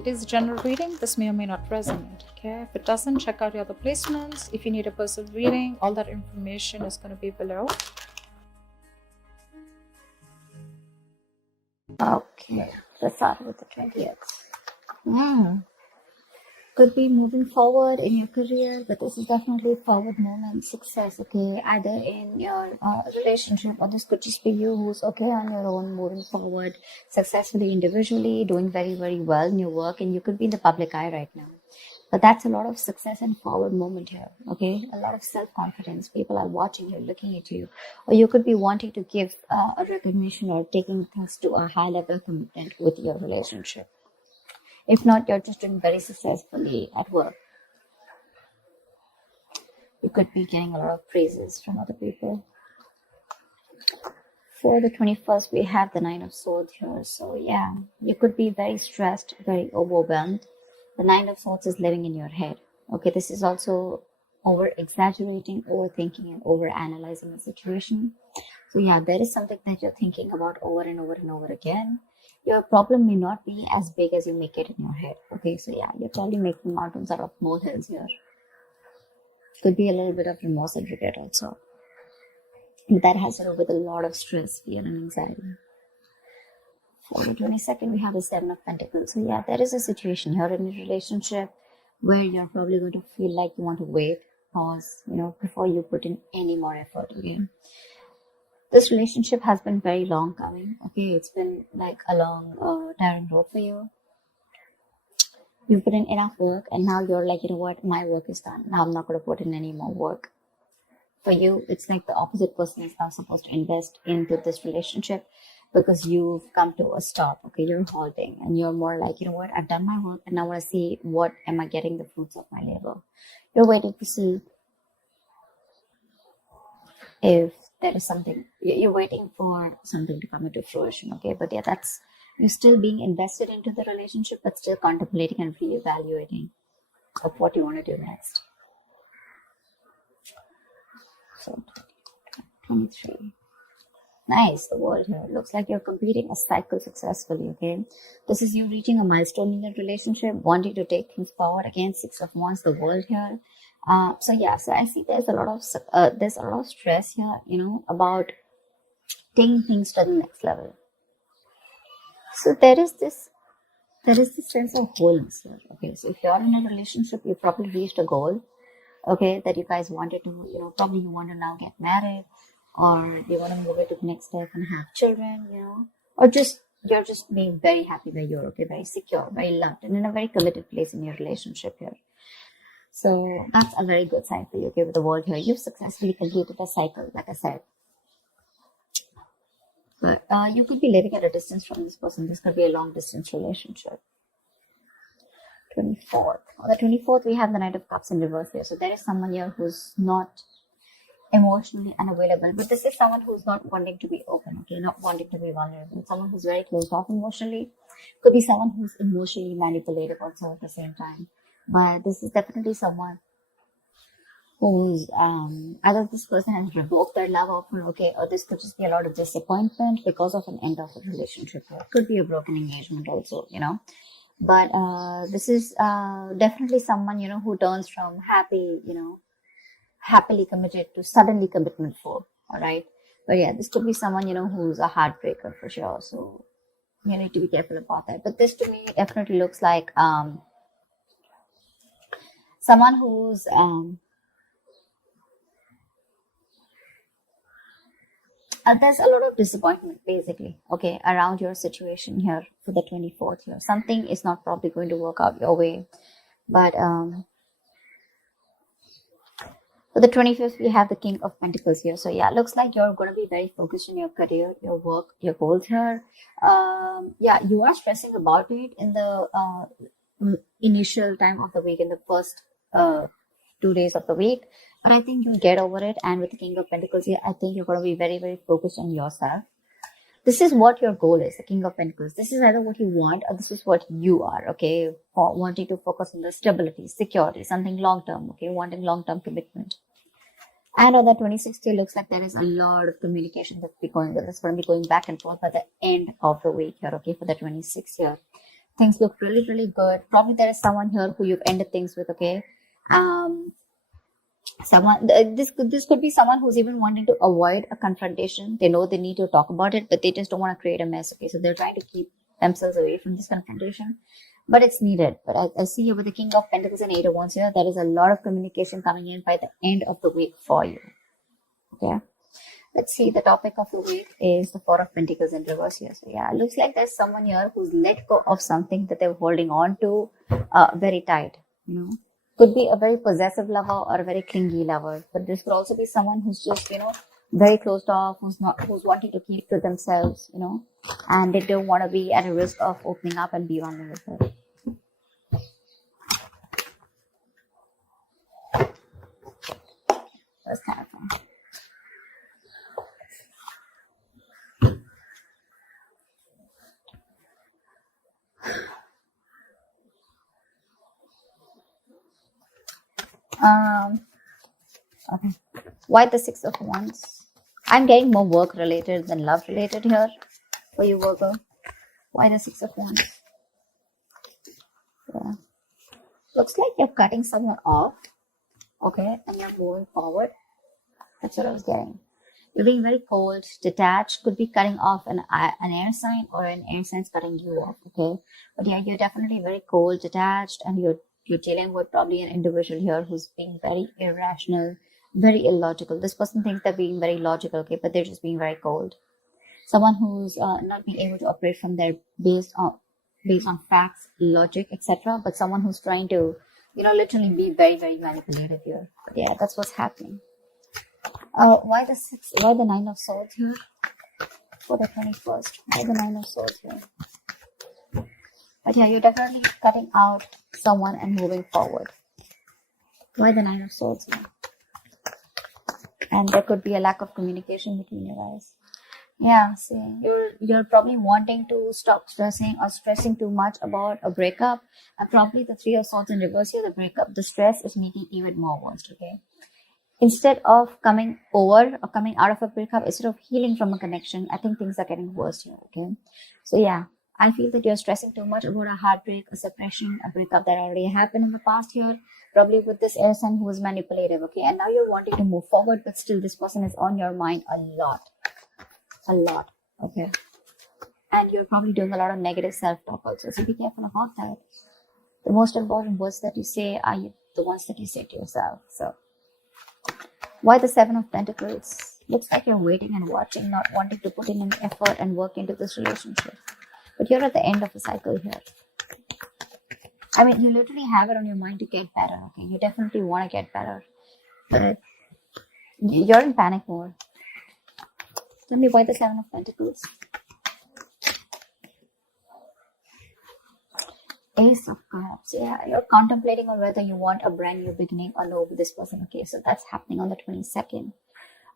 it is general reading. This may or may not resonate. Okay, if it doesn't, check out your other placements. If you need a personal reading, all that information is going to be below. Okay, let's start with the 20th. Could be moving forward in your career, but this is definitely forward movement, success, okay, either in your relationship, or this could just be you who's okay on your own, moving forward successfully individually, doing very, very well in your work, and you could be in the public eye right now. But that's a lot of success and forward movement here, okay? A lot of self-confidence. People are watching you, looking at you. Or you could be wanting to give a recognition or taking things to a high level commitment with your relationship. If not, you're just doing very successfully at work. You could be getting a lot of praises from other people. For the 21st, we have the Nine of Swords here. So yeah, you could be very stressed, very overwhelmed. The Nine of Swords is living in your head. Okay, this is also over-exaggerating, overthinking, and over-analyzing the situation. So yeah, there is something that you're thinking about over and over and over again. Your problem may not be as big as you make it in your head. Okay, so yeah, you're probably making mountains out of molehills here. Could be a little bit of remorse and regret also. That has to do with a lot of stress, fear, and anxiety. For the 22nd, we have the Seven of Pentacles. So yeah, there is a situation here in your relationship where you're probably going to feel like you want to wait, pause, before you put in any more effort again. This relationship has been very long coming. Okay, it's been like a long, tiring road for you. You put in enough work, and now you're like, you know what, my work is done. Now I'm not going to put in any more work. For you, it's like the opposite person is now supposed to invest into this relationship because you've come to a stop. Okay, you're halting, and you're more like, you know what, I've done my work, and now I want to see what am I getting the fruits of my labor. You're waiting to see if there is something, you're waiting for something to come into fruition, okay? But yeah, that's, you're still being invested into the relationship, but still contemplating and reevaluating of what you want to do next. So, 23. Nice, the world here. Looks like you're completing a cycle successfully, okay? This is you reaching a milestone in your relationship, wanting to take things forward. Again, Six of Wands, the world here. So yeah, so I see there's a lot of stress here, about taking things to the next level. So there is this sense of wholeness here. Okay, so if you're in a relationship, you probably reached a goal, okay, that you guys wanted to, probably you want to now get married, or you want to move it to the next step and have children, or you're just being very happy where you're, okay, very secure, very loved, and in a very committed place in your relationship here. So that's a very good sign for you, okay, with the world here. You've successfully completed a cycle, like I said. But you could be living at a distance from this person. This could be a long distance relationship. 24th. On the 24th, we have the Knight of Cups in reverse here. So there is someone here who's not emotionally unavailable, but this is someone who's not wanting to be open, okay, not wanting to be vulnerable. Someone who's very closed off emotionally. Could be someone who's emotionally manipulative also at the same time. But this is definitely someone who's either this person has revoked their love offer, okay, or this could just be a lot of disappointment because of an end of a relationship. It could be a broken engagement also, But this is definitely someone, who turns from happily committed to suddenly commitment for, all right? But yeah, this could be someone, who's a heartbreaker for sure. So you need to be careful about that. But this to me definitely looks like someone who's there's a lot of disappointment basically, okay, around your situation here for the 24th here. Something is not probably going to work out your way. But for the 25th, we have the King of Pentacles here. So yeah, looks like you're going to be very focused on your career, your work, your goals here. Yeah, you are stressing about it in the initial time of the week, in the first 2 days of the week. But I think you'll get over it. And with the King of Pentacles here, I think you're going to be very, very focused on yourself. This is what your goal is, the King of Pentacles. This is either what you want or this is what you are, okay? For wanting to focus on the stability, security, something long-term, okay? Wanting long-term commitment. And on the 26th, it looks like there is a lot of communication that's going to be going back and forth by the end of the week here, okay? For the 26th here. Things look really, really good. Probably there is someone here who you've ended things with, okay? Um, this could be someone who's even wanting to avoid a confrontation. They know they need to talk about it, but they just don't want to create a mess, okay? So they're trying to keep themselves away from this confrontation, but it's needed. But I see here with the King of Pentacles and Eight of Wands here, there is a lot of communication coming in by the end of the week for you, okay? Let's see, the topic of the week is the Four of Pentacles in reverse here. So yeah, it looks like there's someone here who's let go of something that they're holding on to very tight, you know. Could be a very possessive lover or a very clingy lover, but this could also be someone who's just, very closed off, who's wanting to keep to themselves, and they don't want to be at a risk of opening up and be vulnerable. That's kind of fun. Okay. Why the Six of Wands? I'm getting more work related than love related here for you, Virgo. Why the Six of Wands? Yeah. Looks like you're cutting someone off. Okay, and you're moving forward. That's what I was getting. You're being very cold, detached, could be cutting off an air sign, or an air sign's cutting you off, okay? But yeah, you're definitely very cold, detached, and you're dealing with probably an individual here who's being very irrational, very illogical. This person thinks they're being very logical, okay, but they're just being very cold. Someone who's not being able to operate from their based on facts, logic, etc. But someone who's trying to, literally be very, very manipulative here. But yeah, that's what's happening. Why the Nine of Swords here for the 21st? Why the Nine of Swords here? But yeah, you're definitely cutting out someone and moving forward. Why the Nine of Swords here? And there could be a lack of communication between you guys. Yeah, see, you're probably wanting to stop stressing or stressing too much about a breakup. And probably the Three of Swords in reverse here, the breakup, the stress is making even more worse, okay? Instead of coming over or coming out of a breakup, instead of healing from a connection, I think things are getting worse here, okay? So yeah, I feel that you're stressing too much about a heartbreak, a separation, a breakup that already happened in the past here, probably with this air sign who was manipulative, okay? And now you're wanting to move forward, but still this person is on your mind a lot, okay? And you're probably doing a lot of negative self-talk also, so be careful about that. The most important words that you say are the ones that you say to yourself, so. Why the Seven of Pentacles? Looks like you're waiting and watching, not wanting to put in any effort and work into this relationship. But you're at the end of a cycle here. I mean, you literally have it on your mind to get better, okay? You definitely want to get better. But you're in panic mode. Tell me why the Seven of Pentacles? Ace of Cups. Yeah, you're contemplating on whether you want a brand new beginning or no with this person. Okay, so that's happening on the 22nd.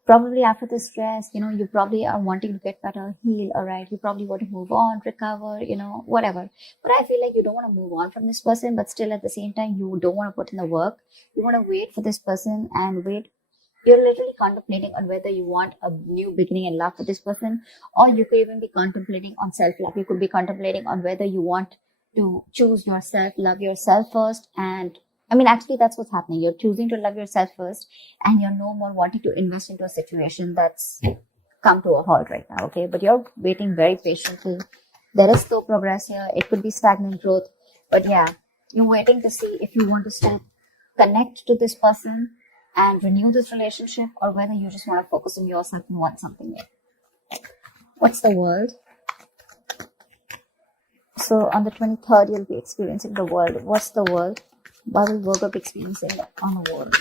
Probably after the stress, you probably are wanting to get better, heal, alright. You probably want to move on, recover, whatever. But I feel like you don't want to move on from this person, but still at the same time, you don't want to put in the work. You want to wait for this person and wait. You're literally contemplating on whether you want a new beginning in love with this person, or you could even be contemplating on self-love. You could be contemplating on whether you want to choose yourself, love yourself first. And I mean, actually, that's what's happening. You're choosing to love yourself first, and you're no more wanting to invest into a situation that's come to a halt right now, okay? But you're waiting very patiently. There is slow progress here. It could be stagnant growth. But yeah, you're waiting to see if you want to still connect to this person and renew this relationship, or whether you just want to focus on yourself and want something new. What's the world? So on the 23rd, you'll be experiencing the world. What's the world? Why will Virgo be experiencing on the world?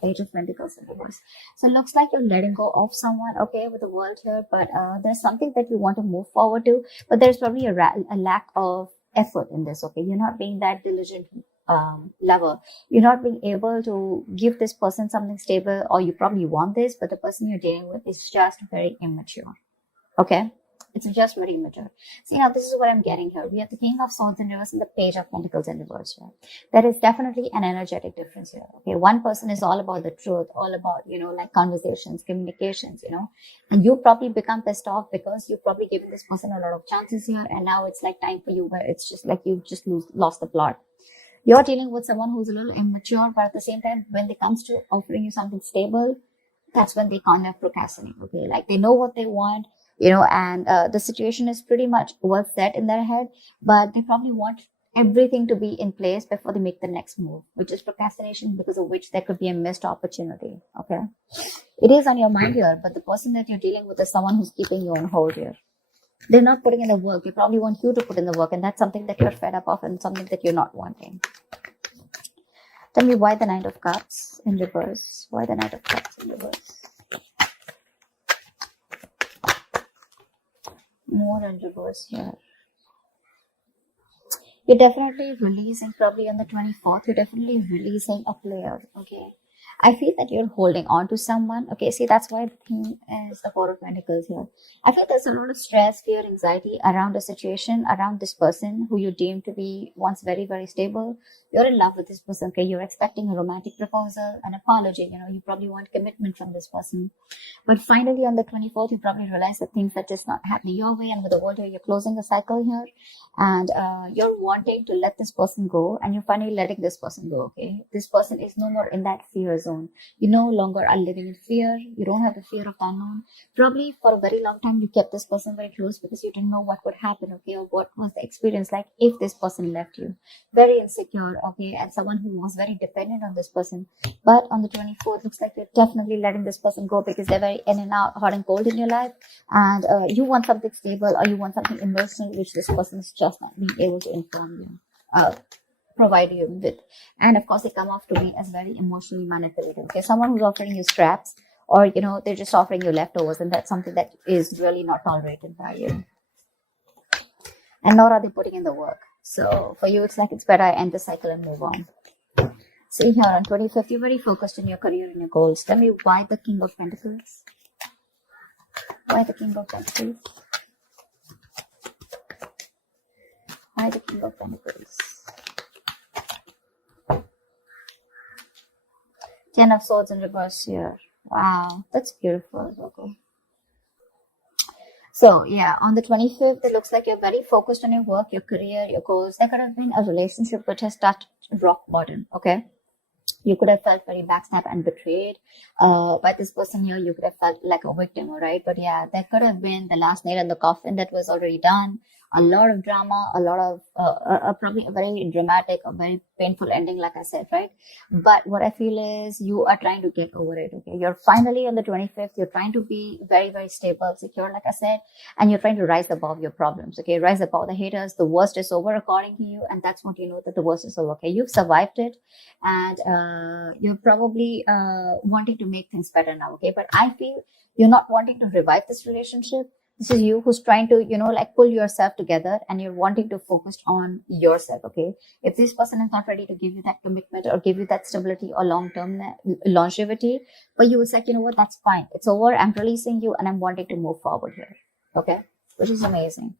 Page of Pentacles in reverse. So it looks like you're letting go of someone, okay, with the world here. But there's something that you want to move forward to. But there's probably a lack of effort in this, okay? You're not being that diligent lover. You're not being able to give this person something stable, or you probably want this, but the person you're dealing with is just very immature, okay? It's just very immature. See, now this is what I'm getting here. We have the King of Swords in reverse and the Page of Pentacles in reverse here. There is definitely an energetic difference here. Okay, one person is all about the truth, all about, like conversations, communications, and you probably become pissed off because you probably given this person a lot of chances here, and now it's like time for you where it's just like you just lost the plot. You're dealing with someone who's a little immature, but at the same time, when it comes to offering you something stable, that's when they kind of procrastinate. Okay, like they know what they want, and the situation is pretty much well set in their head, but they probably want everything to be in place before they make the next move, which is procrastination, because of which there could be a missed opportunity. Okay, it is on your mind here, but the person that you're dealing with is someone who's keeping you on hold here. They're not putting in the work. They probably want you to put in the work, and that's something that you're fed up of and something that you're not wanting. Tell me why the Knight of Cups in reverse. Why the Knight of Cups in reverse? More in reverse here. You're definitely releasing, probably on the 24th, you're definitely releasing a player, okay? I feel that you're holding on to someone. Okay, see, that's why the thing is the Four of Pentacles here. I feel there's a lot of stress, fear, anxiety around the situation, around this person who you deem to be once very, very stable. You're in love with this person, okay? You're expecting a romantic proposal, an apology, you probably want commitment from this person. But finally, on the 24th, you probably realize that things are just not happening your way. And with the world here, you're closing a cycle here. And you're wanting to let this person go. And you're finally letting this person go, okay? This person is no more in that fear zone. You no longer are living in fear. You don't have the fear of the unknown. Probably for a very long time, you kept this person very close because you didn't know what would happen, okay? Or what was the experience like if this person left you. Very insecure, okay? And someone who was very dependent on this person. But on the 24th, looks like you're definitely letting this person go because they're very in and out, hot and cold in your life. And you want something stable, or you want something emotional, which this person is just not being able to inform you, provide you with. And of course, they come off to me as very emotionally manipulative. Okay, someone who's offering you scraps, or they're just offering you leftovers, and that's something that is really not tolerated by you. And nor are they putting in the work. So for you, it's like it's better I end the cycle and move on. See here on 25th, you're very focused on your career and your goals. Tell me why the King of Pentacles? Why the King of Pentacles? Why the King of Pentacles? Ten of Swords in reverse here. Wow, that's beautiful, Virgo. So yeah, on the 25th, it looks like you're very focused on your work, your career, your goals. There could have been a relationship which has touched rock bottom, okay? You could have felt very backstabbed and betrayed by this person here. You could have felt like a victim, all right? But yeah, there could have been the last nail in the coffin that was already done. A lot of drama, a lot of probably a very dramatic, a very painful ending, like I said, right? But what I feel is you are trying to get over it, okay? You're finally on the 25th. You're trying to be very, very stable, secure, like I said, and you're trying to rise above your problems, okay? Rise above the haters. The worst is over according to you, and that's what you know, that the worst is over, okay? You've survived it, and you're probably wanting to make things better now, okay? But I feel you're not wanting to revive this relationship. This is you who's trying to, like pull yourself together, and you're wanting to focus on yourself, okay? If this person is not ready to give you that commitment or give you that stability or long-term longevity, but you would say, you know what, that's fine. It's over. I'm releasing you and I'm wanting to move forward here, okay? Which is amazing.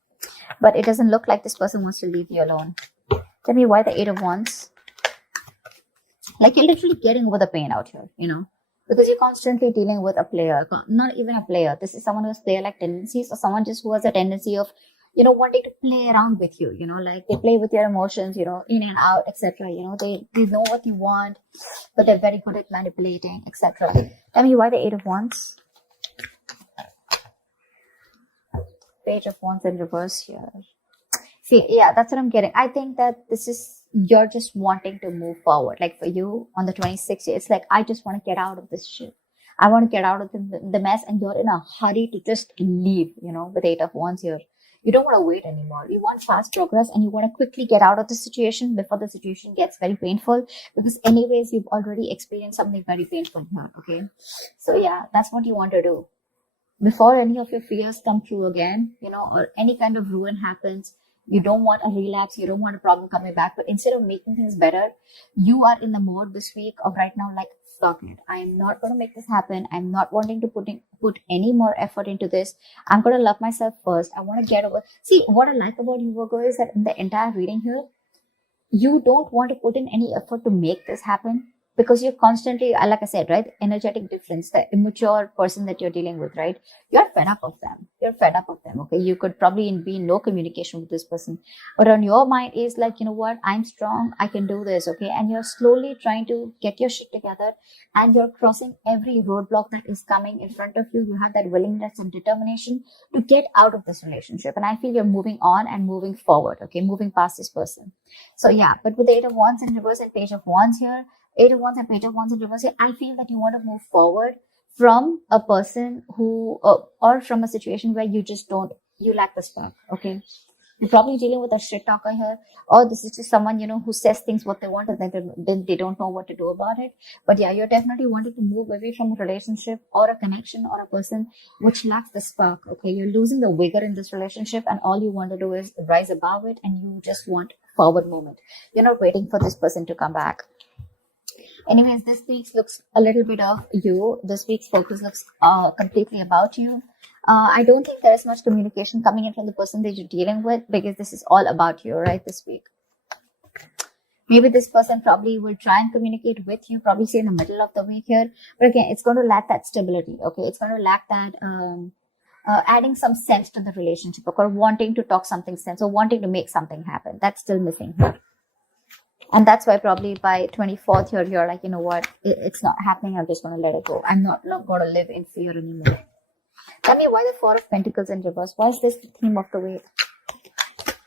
But it doesn't look like this person wants to leave you alone. Tell me why the Eight of Wands? Like you're literally getting over the pain out here, because you're constantly dealing with a player, not even a player. This is someone who has player-like tendencies, or someone just who has a tendency of, wanting to play around with you, like they play with your emotions, in and out, etc. They know what you want, but they're very good at manipulating, etc. Tell me why the Eight of Wands? Page of Wands in reverse here. See, yeah, that's what I'm getting. I think that this is, you're just wanting to move forward. Like for you on the 26th, it's like, I just want to get out of this shit. I want to get out of the mess, and you're in a hurry to just leave, with Eight of Wands here. You don't want to wait anymore. You want fast progress, and you want to quickly get out of the situation before the situation gets very painful, because anyways, you've already experienced something very painful here, okay? So yeah, that's what you want to do. Before any of your fears come true again, or any kind of ruin happens, you don't want a relapse, you don't want a problem coming back, but instead of making things better, you are in the mode this week of right now, like pocket. I'm not going to make this happen. I'm not wanting to put any more effort into this. I'm going to love myself first. I want to get over. See, what I like about you, Virgo, is that in the entire reading here, you don't want to put in any effort to make this happen because you're constantly, like I said, right? Energetic difference, the immature person that you're dealing with, right? You're fed up of them. You're fed up of them. Okay. You could probably be in no communication with this person, but on your mind is like, you know what? I'm strong. I can do this. Okay. And you're slowly trying to get your shit together and you're crossing every roadblock that is coming in front of you. You have that willingness and determination to get out of this relationship. And I feel you're moving on and moving forward. Okay. Moving past this person. So yeah, but with the Eight of Wands in reverse and Page of Wands here, Eight of Wands and Page of Wands in reverse here, I feel that you want to move forward from a person who, or from a situation where you lack the spark, okay? You're probably dealing with a shit talker here, or this is just someone, who says things what they want and then they don't know what to do about it. But yeah, you're definitely wanting to move away from a relationship or a connection or a person which lacks the spark, okay? You're losing the vigor in this relationship and all you want to do is rise above it and you just want forward movement. You're not waiting for this person to come back. Anyways, this week's looks a little bit of you. This week's focus looks completely about you. I don't think there is much communication coming in from the person that you're dealing with because this is all about you, right, this week. Maybe this person probably will try and communicate with you, probably say in the middle of the week here. But again, it's going to lack that stability, okay? It's going to lack that adding some sense to the relationship, or wanting to talk something sense or wanting to make something happen. That's still missing here. And that's why probably by 24th here, you're like, you know what, it's not happening. I'm just going to let it go. I'm not going to live in fear anymore. Tell me why the Four of Pentacles in reverse? Why is this the theme of the week?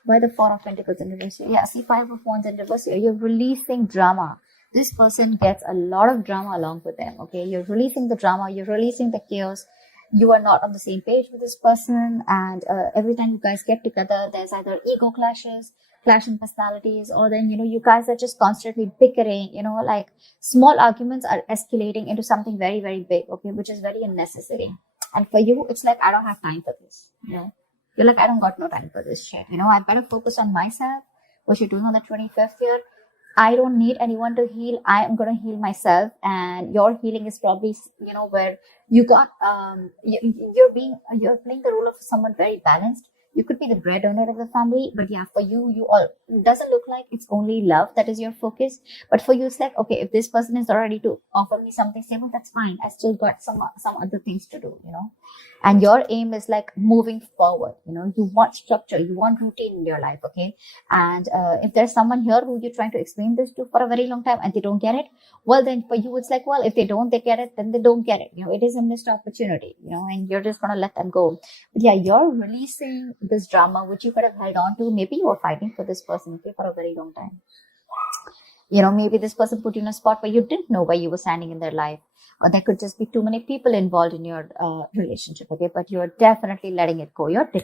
Why the Four of Pentacles in reverse? Yeah, see, Five of Wands in reverse here. You're releasing drama. This person gets a lot of drama along with them, okay? You're releasing the drama. You're releasing the chaos. You are not on the same page with this person. And every time you guys get together, there's either ego clashes, clash in personalities, or then, you guys are just constantly bickering, like small arguments are escalating into something very, very big, okay, which is very unnecessary. And for you, it's like, I don't have time for this, You're like, I don't got no time for this shit, I better focus on myself. What you're doing on the 25th here, I don't need anyone to heal. I am going to heal myself. And your healing is probably, where you got, you're playing the role of someone very balanced. You could be the breadwinner of the family, but yeah, for you, it doesn't look like it's only love that is your focus. But for you, it's like, okay, if this person is not ready to offer me something stable, that's fine. I still got some other things to do, And your aim is like moving forward, you want structure, you want routine in your life, okay? And if there's someone here who you're trying to explain this to for a very long time and they don't get it, well, then for you, it's like, well, if they get it, then they don't get it. It is a missed opportunity, and you're just going to let them go. But yeah, you're releasing this drama, which you could have held on to. Maybe you were fighting for this person, okay, for a very long time. Maybe this person put you in a spot where you didn't know where you were standing in their life. Or there could just be too many people involved in your relationship, okay? But you're definitely letting it go. You're